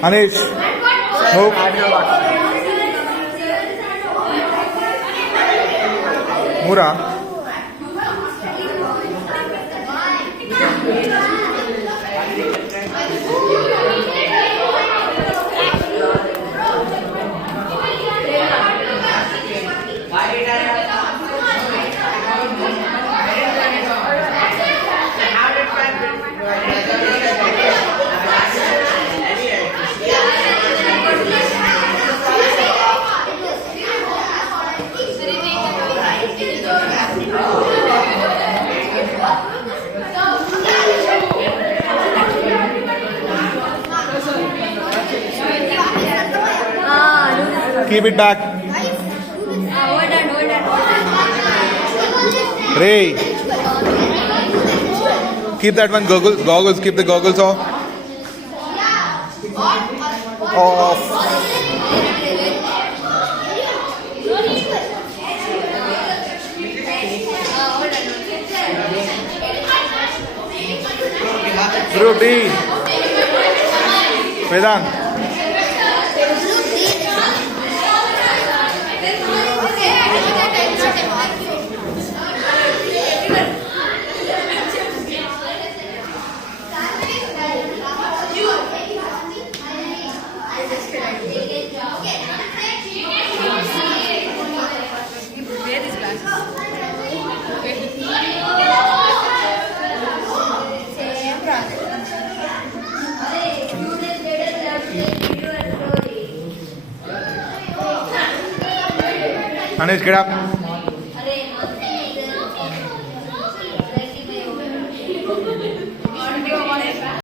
Anish, move. Mura. Keep it back. Ray. Keep that one goggles. Keep the goggles off. Off. Group D. Vedant. Anish, get up.